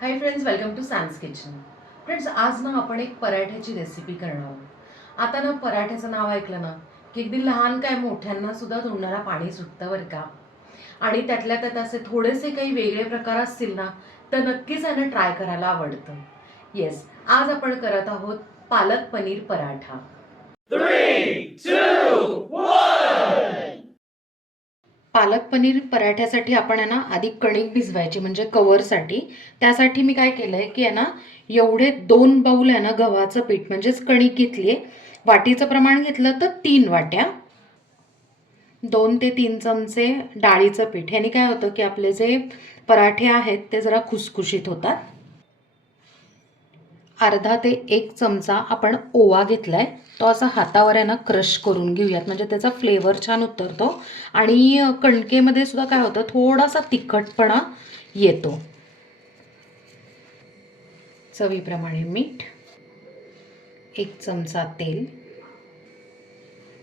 High friends, welcome to Sam's kitchen. Friends, आज ना आपण एक पराठ्याची रेसिपी करणार आहोत. आता ना पराठ्याचं नाव ऐकलं ना की अगदी लहान काय मोठ्यांना सुद्धा तोंडाला पाणी सुटतं बरं का. आणि त्यातल्या त्यात असे थोडेसे काही वेगळे प्रकार असतील ना तर नक्कीच यांना ट्राय करायला आवडतं. येस, आज आपण करत आहोत पालक पनीर पराठा. 3, 2, 1. पालक पनीर पराठ्यासाठी आपण आहे ना आधी कणिक भिजवायची म्हणजे कवरसाठी. त्यासाठी मी काय केलं आहे की आहे ना एवढे 2 बाऊल आहे ना गव्हाचं पीठ म्हणजेच कणिक घेतली आहे. वाटीचं प्रमाण घेतलं तर 3 वाट्या. 2 ते 3 चमचे डाळीचं पीठ. ह्याने काय होतं की आपले जे पराठे आहेत ते जरा खुसखुशीत होतात. अर्धा ते 1 चमचा आपण ओवा घेतलाय. तो असा हातावर आहे ना क्रश करून घेऊयात म्हणजे त्याचा फ्लेवर छान उतरतो. आणि कणकेमध्ये सुद्धा काय होतं थोडासा तिखटपणा येतो. चवीप्रमाणे मीठ, 1 चमचा तेल.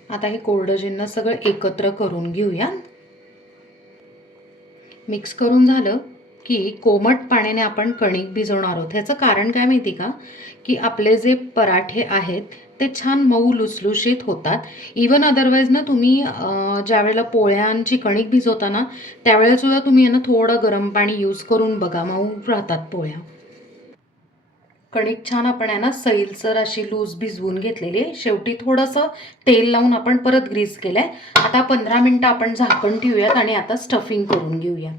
आता हे कोरडं जिन्नस सगळं एकत्र करून घेऊया. मिक्स करून झालं की कोमट पाण्याने आपण कणिक भिजवणार आहोत. ह्याचं कारण काय माहिती का की आपले जे पराठे आहेत ते छान मऊ लुसलुशीत होतात. इवन अदरवाईज ना तुम्ही ज्या वेळेला पोळ्यांची कणिक भिजवताना त्यावेळेसुद्धा तुम्ही ना थोडं गरम पाणी यूज करून बघा, मऊ राहतात पोळ्या. कणिक छान आपण आहे ना सैलसर अशी लूज भिजवून घेतलेली आहे. शेवटी थोडंसं तेल लावून आपण परत ग्रीस केलं आहे. आता 15 मिनटं आपण झाकण ठेवूयात आणि आता स्टफिंग करून घेऊया.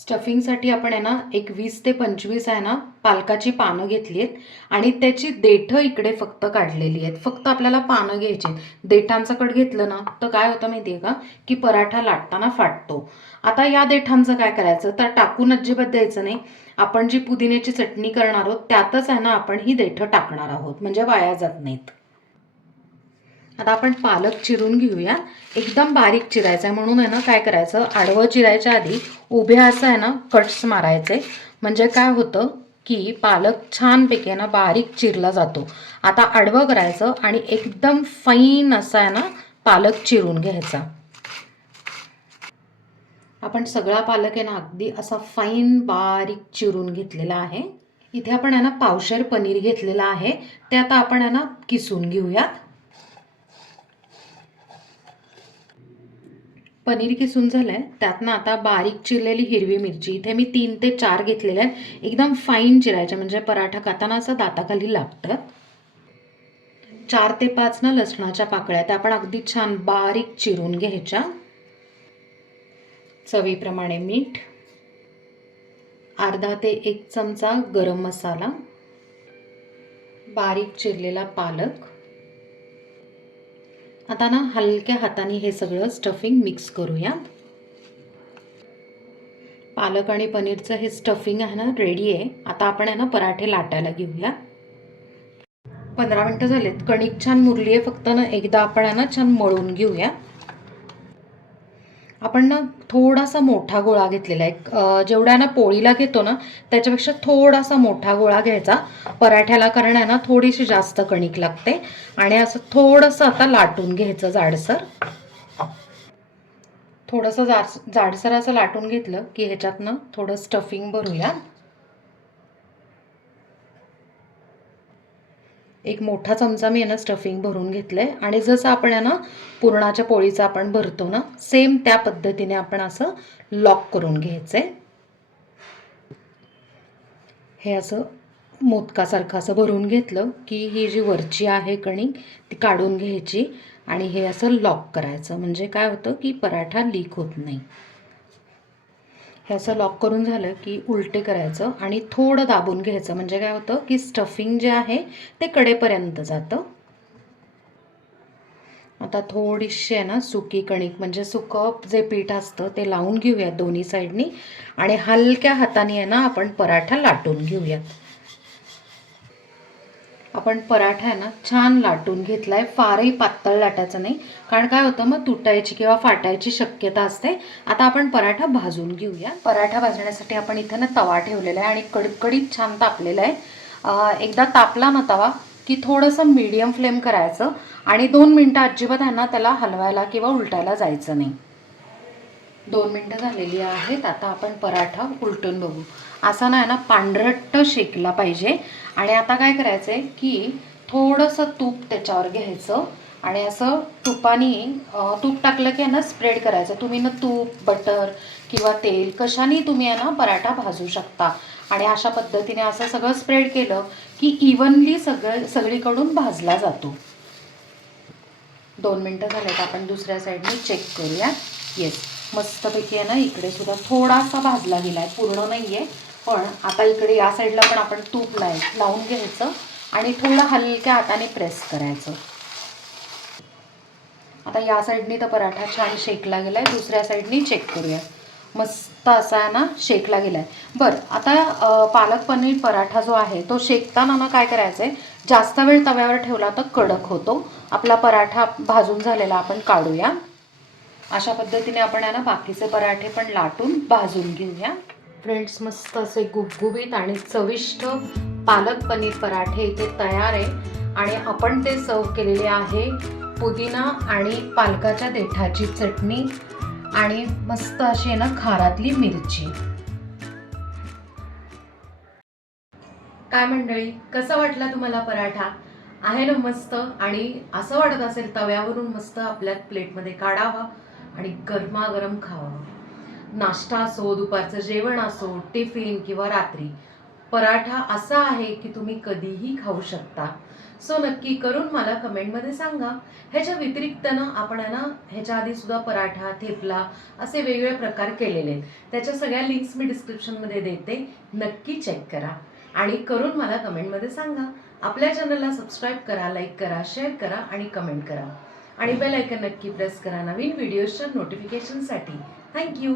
स्टफिंगसाठी आपण आहे ना एक 20 ते 25 आहे ना पालकाची पानं घेतली आहेत आणि त्याची देठं इकडे फक्त काढलेली आहेत. फक्त आपल्याला पानं घ्यायची आहेत. देठांचं कट घेतलं ना तर काय होतं माहिती आहे का की पराठा लाटताना फाटतो. आता या देठांचं काय करायचं तर टाकून अजिबात द्यायचं नाही. आपण जी पुदिन्याची चटणी करणार आहोत त्यातच आहे ना आपण ही देठं टाकणार आहोत म्हणजे वाया जात नाहीत. आता आपण पालक चिरून घेऊया. एकदम बारीक चिरायचा आहे म्हणून आहे ना काय करायचं आडवं चिरायच्या आधी उभ्या असं आहे ना कट्स मारायचे. म्हणजे काय होतं की पालक छानपैकी आहे ना बारीक चिरला जातो. आता आडवं करायचं आणि एकदम फाईन असा आहे ना पालक चिरून घ्यायचा. आपण सगळा पालक आहे ना अगदी असा फाईन बारीक चिरून घेतलेला आहे. इथे आपण आहे ना पावशेर पनीर घेतलेला आहे. ते आता आपण आहे ना किसून घेऊयात. पनीर किसून झालं आहे. त्यातनं आता बारीक चिरलेली हिरवी मिरची इथे मी 3 ते 4 घेतलेल्या आहेत. एकदम फाईन चिरायच्या म्हणजे पराठा खाताना असं दाताखाली लागतं. 4 ते 5 ना लसणाच्या पाकळ्या त्या आपण अगदी छान बारीक चिरून घ्यायच्या. चवीप्रमाणे मीठ, अर्धा ते 1 चमचा गरम मसाला, बारीक चिरलेला पालक. आता ना हलक्या हाताने हे सगळं स्टफिंग मिक्स करूया. पालक आणि पनीरचं हे स्टफिंग आहे ना रेडी आहे. आता आपण आहे ना पराठे लाटायला घेऊया. 15 मिनटं झालेत. कणिक छान मुरली आहे. फक्त ना एकदा आपण आहे ना छान मळून घेऊया. आपण ना थोडासा मोठा गोळा घेतलेला आहे. जेवढा ना पोळीला घेतो ना त्याच्यापेक्षा थोडासा मोठा गोळा घ्यायचा पराठ्याला. कारण आहे ना थोडीशी जास्त कणिक लागते. आणि असं थोडंसं आता लाटून घ्यायचं जाडसर. थोडंसं जाडसर असं लाटून घेतलं की ह्याच्यातनं थोडं स्टफिंग भरूया. एक मोठा चमचा मी ना स्टफिंग भरून घेतलंय. आणि जसं आपण आहे ना पुरणाच्या पोळीचं आपण भरतो ना सेम त्या पद्धतीने आपण असं लॉक करून घ्यायचंय. हे असं मोदकासारखं असं भरून घेतलं की ही जी वरची आहे कणिक ती काढून घ्यायची आणि हे असं लॉक करायचं. म्हणजे काय होतं की पराठा लीक होत नाही. हे असं लॉक करून झालं की उलटे करायचं आणि थोडं दाबून घ्यायचं. म्हणजे काय होतं की स्टफिंग जे आहे ते कडेपर्यंत जातं. आता थोडीशी आहे ना सुकी कणिक म्हणजे सुकं जे पीठ असतं ते लावून घेऊयात दोन्ही साईडनी. आणि हलक्या हाताने आहे ना आपण पराठा लाटून घेऊयात. आपण पराठा आहे ना छान लाटून घेतला आहे. फारही पातळ लाटायचं नाही कारण काय होतं मग तुटायची किंवा फाटायची शक्यता असते. आता आपण पराठा भाजून घेऊया. पराठा भाजण्यासाठी आपण इथं ना तवा ठेवलेला आहे आणि कडकडीत छान तापलेला आहे. एकदा तापला ना तवा की थोडंसं मीडियम फ्लेम करायचं आणि 2 मिनटं अजिबात आहे ना त्याला हलवायला किंवा उलटायला जायचं नाही. 2 मिनटं झालेली आहेत. आता आपण पराठा उलटून बघू. असा नाही ना पांढरट शेकला पाहिजे. आणि आता काय करायचं आहे की थोडंसं तूप त्याच्यावर घ्यायचं आणि असं तुपाने तूप टाकलं की ना स्प्रेड करायचं. तुम्ही ना तूप बटर किंवा तेल कशाने तुम्ही ना पराठा भाजू शकता. आणि अशा पद्धतीने असं सगळं स्प्रेड केलं की इव्हनली सगळीकडून भाजला जातो. 2 मिनटं झालेत, आपण दुसऱ्या साईडने चेक करूया. येस, मस्तपैकी आहे ना इकडे सुद्धा थोडासा भाजला गेला आहे, पूर्ण नाही आहे. पण आता इकडे या साईडला पण आपण तूप लावून घ्यायचं आणि थोडं हलक्या हाताने प्रेस करायचं. आता या साईडनी तर पराठा छान शेकला गेला आहे, दुसऱ्या साईडनी चेक करूया. मस्त असा ना शेकला गेला आहे. बरं, आता पालक पनीर पराठा जो आहे तो शेकताना ना काय करायचं आहे, जास्त वेळ तव्यावर ठेवला तर कडक होतो. आपला पराठा भाजून झालेला आपण काढूया. अशा पद्धतीने आपण आहे ना बाकीचे पराठे पण लाटून भाजून घेऊया. फ्रेंड्स, मस्त असे गुबगुबीत आणि चविष्ट पालक पनीर पराठे इथे तयार आहे. आणि आपण ते सर्व केलेले आहे पुदिना आणि पालकाच्या देठाची चटणी आणि मस्त अशी आहे ना खारातली मिरची. काय मंडळी, कसा वाटला तुम्हाला पराठा? आहे ना मस्त. आणि असं वाटत असेल तव्यावरून मस्त आपल्या प्लेटमध्ये काढावा आणि गरमागरम खावा. नाश्ता असो, दुपारचं जेवण असो, टिफिन किंवा रात्री, पराठा असा आहे की तुम्ही कधीही खाऊ शकता. सो नक्की करून मला कमेंटमध्ये सांगा. ह्याच्या व्यतिरिक्त ना आपण आहे ना ह्याच्या आधी सुद्धा पराठा, थेपला असे वेगवेगळे प्रकार केलेले आहेत. त्याच्या सगळ्या लिंक्स मी डिस्क्रिप्शनमध्ये देते, नक्की चेक करा आणि करून मला कमेंटमध्ये सांगा. आपल्या चॅनलला सबस्क्राईब करा, लाईक करा, शेअर करा आणि कमेंट करा. आणि बेल आयकन नक्की प्रेस करा नवीन व्हिडिओजच्या नोटिफिकेशनसाठी. थँक्यू.